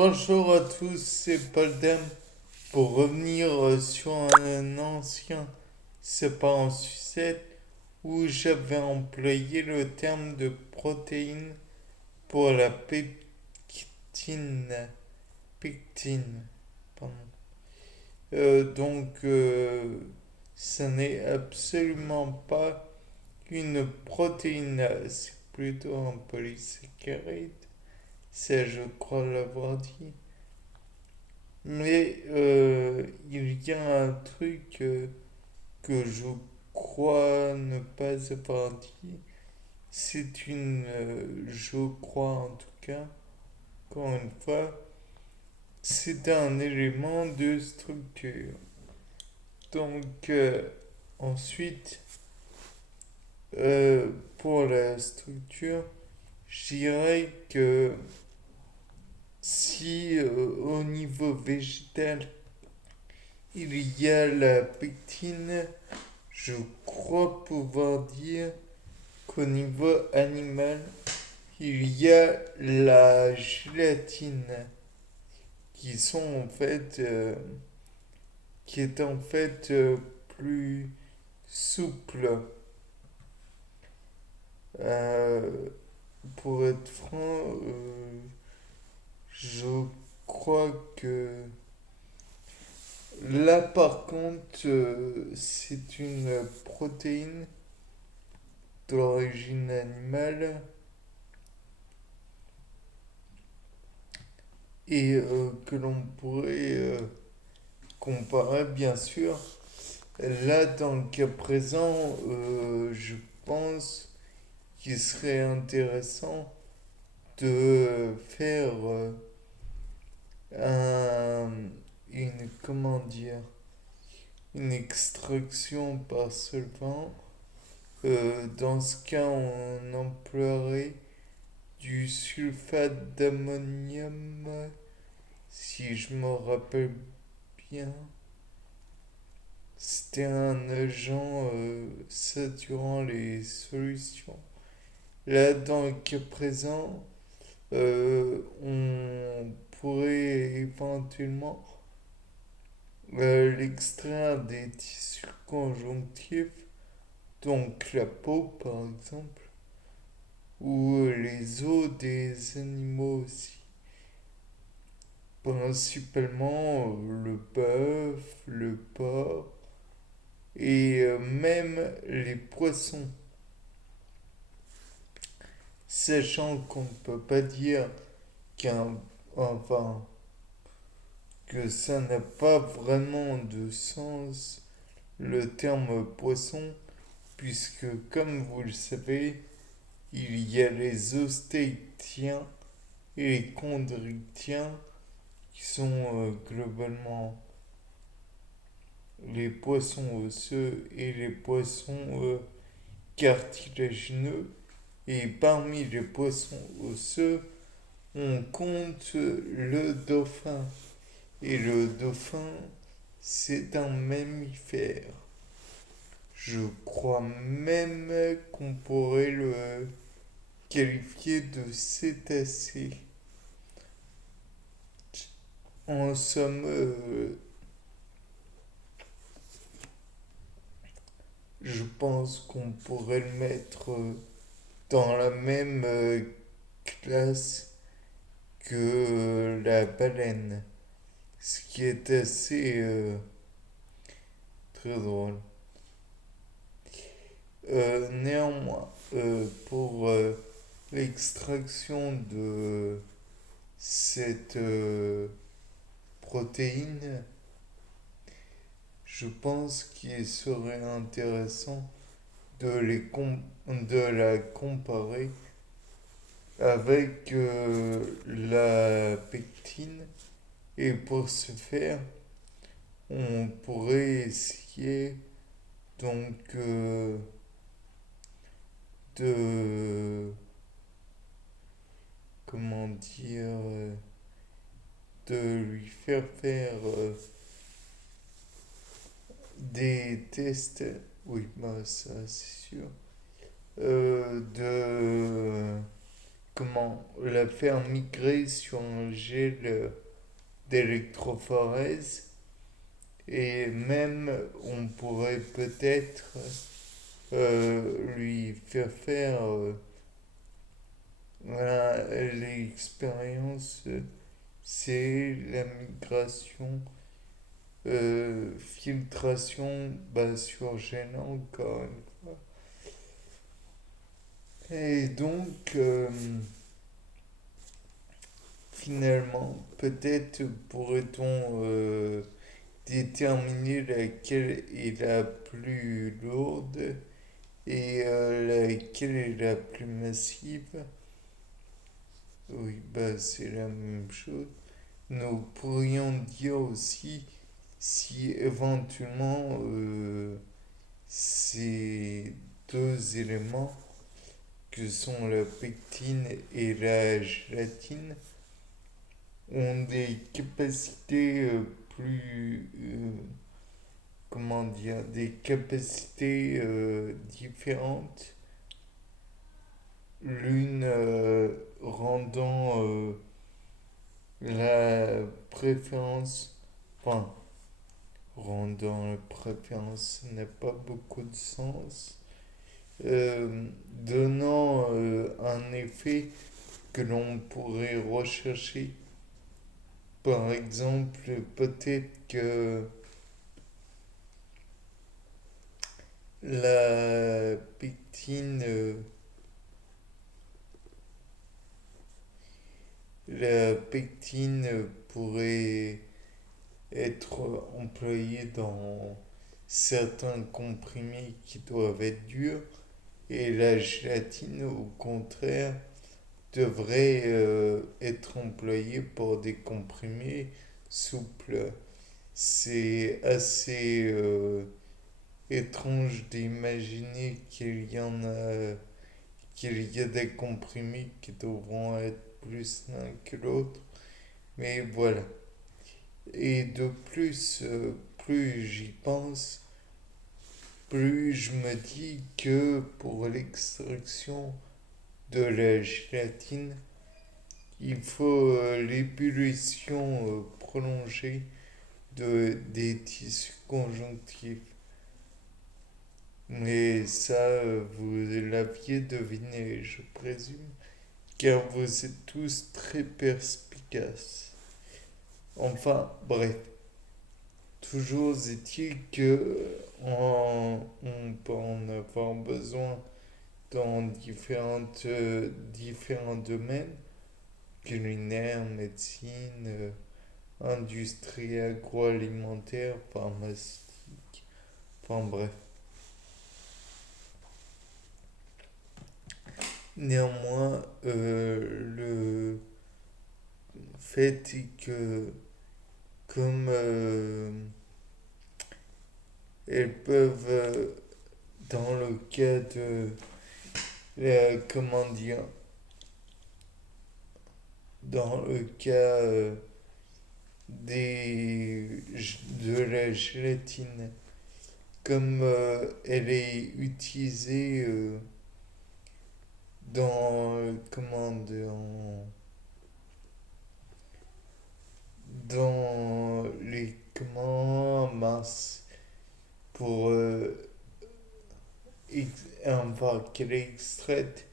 Bonjour à tous, c'est Paul Dam. Pour revenir sur un ancien C'est pas en sucette où j'avais employé le terme de protéine pour la pectine. Pectine, pardon. Ce n'est absolument pas une protéine, c'est plutôt un polysaccharide. Ça, je crois l'avoir dit. Mais il y a un truc que je crois ne pas avoir dit. C'est je crois en tout cas, encore une fois, c'est un élément de structure. Donc ensuite, pour la structure, je dirais que si au niveau végétal, il y a la pectine, je crois pouvoir dire qu'au niveau animal, il y a la gélatine qui sont en fait, qui est en fait plus souple. Euh, pour être franc, je crois que là par contre, c'est une protéine d'origine animale et que l'on pourrait comparer bien sûr. Là, dans le cas présent, je pense qu'il serait intéressant de faire un, comment dire, une extraction par solvant. Dans ce cas, on emploierait du sulfate d'ammonium, si je me rappelle bien. C'était un agent saturant les solutions. Là, dans le cas présent, on pourrait éventuellement l'extraire des tissus conjonctifs, donc la peau par exemple, ou les os des animaux aussi. Principalement le bœuf, le porc et même les poissons. Sachant qu'on ne peut pas dire qu'un, enfin, que ça n'a pas vraiment de sens le terme poisson, puisque comme vous le savez, il y a les ostéichthyens et les chondrichthyens qui sont globalement les poissons osseux et les poissons cartilagineux. Et parmi les poissons osseux, on compte le dauphin. Et le dauphin, c'est un mammifère. Je crois même qu'on pourrait le qualifier de cétacé. En somme, je pense qu'on pourrait le mettre dans la même classe que la baleine. Ce qui est assez très drôle. Néanmoins, pour l'extraction de cette protéine, je pense qu'il serait intéressant de la comparer avec la pectine. Et pour ce faire, on pourrait essayer donc de, comment dire, de lui faire des tests, oui, bah ça c'est sûr, de, la faire migrer sur un gel d'électrophorèse. Et même, on pourrait peut-être lui faire voilà, l'expérience, c'est la migration, filtration sur gênant encore une fois. Et donc, finalement, peut-être pourrait-on déterminer laquelle est la plus lourde et laquelle est la plus massive. Oui, c'est la même chose. Nous pourrions dire aussi si éventuellement ces deux éléments que sont la pectine et la gélatine ont des capacités des capacités différentes, l'une rendant la préférence, enfin, rendant la préférence n'a pas beaucoup de sens, donnant un effet que l'on pourrait rechercher. Par exemple, peut-être que la pectine, la pectine pourrait être employée dans certains comprimés qui doivent être durs et la gélatine, au contraire, devrait être employée pour des comprimés souples. C'est assez étrange d'imaginer qu'il y a des comprimés qui devront être plus l'un que l'autre. Mais voilà. Et de plus, plus j'y pense, plus je me dis que pour l'extraction de la gélatine, il faut l'ébullition prolongée des tissus conjonctifs. Mais ça, vous l'aviez deviné, je présume, car vous êtes tous très perspicaces. Enfin, bref, toujours est-il que on peut en avoir besoin dans différents domaines, culinaire, médecine, industrie agroalimentaire, pharmaceutique, enfin bref. Néanmoins, le fait est que comme elles peuvent, dans le cas de, comment dire, dans le cas de la gélatine, comme elle est utilisée dans les, mince, pour, enfin, qu'elle est extraite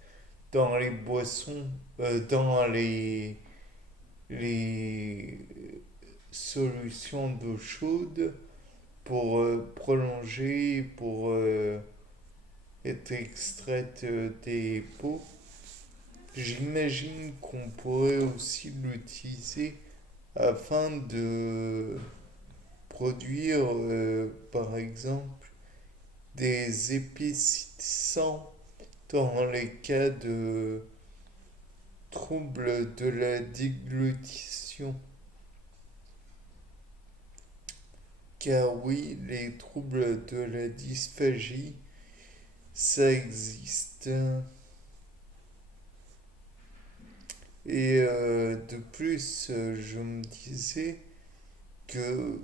dans les boissons, dans les solutions d'eau chaude pour prolonger, pour être extraite des peaux. J'imagine qu'on pourrait aussi l'utiliser afin de produire, par exemple, des épaississants dans les cas de troubles de la déglutition. Car oui, les troubles de la dysphagie, ça existe. Et de plus, je me disais que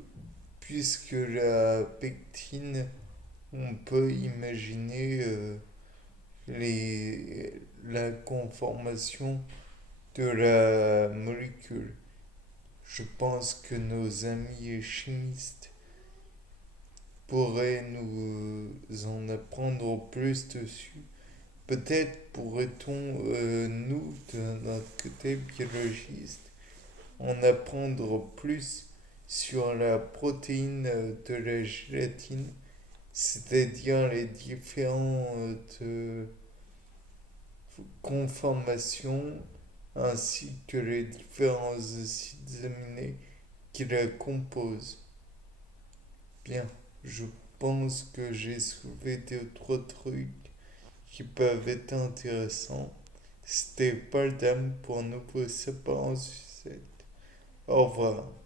puisque la pectine, on peut imaginer la conformation de la molécule. Je pense que nos amis chimistes pourraient nous en apprendre plus dessus. Peut-être pourrait-on, nous, de notre côté biologiste, en apprendre plus sur la protéine de la gélatine, c'est-à-dire les différentes conformations ainsi que les différents acides aminés qui la composent. Bien, je pense que j'ai soulevé deux, trois trucs qui peuvent être intéressants. C'était Paul Dame pour Nouveau Sapin en Sucette. Au revoir.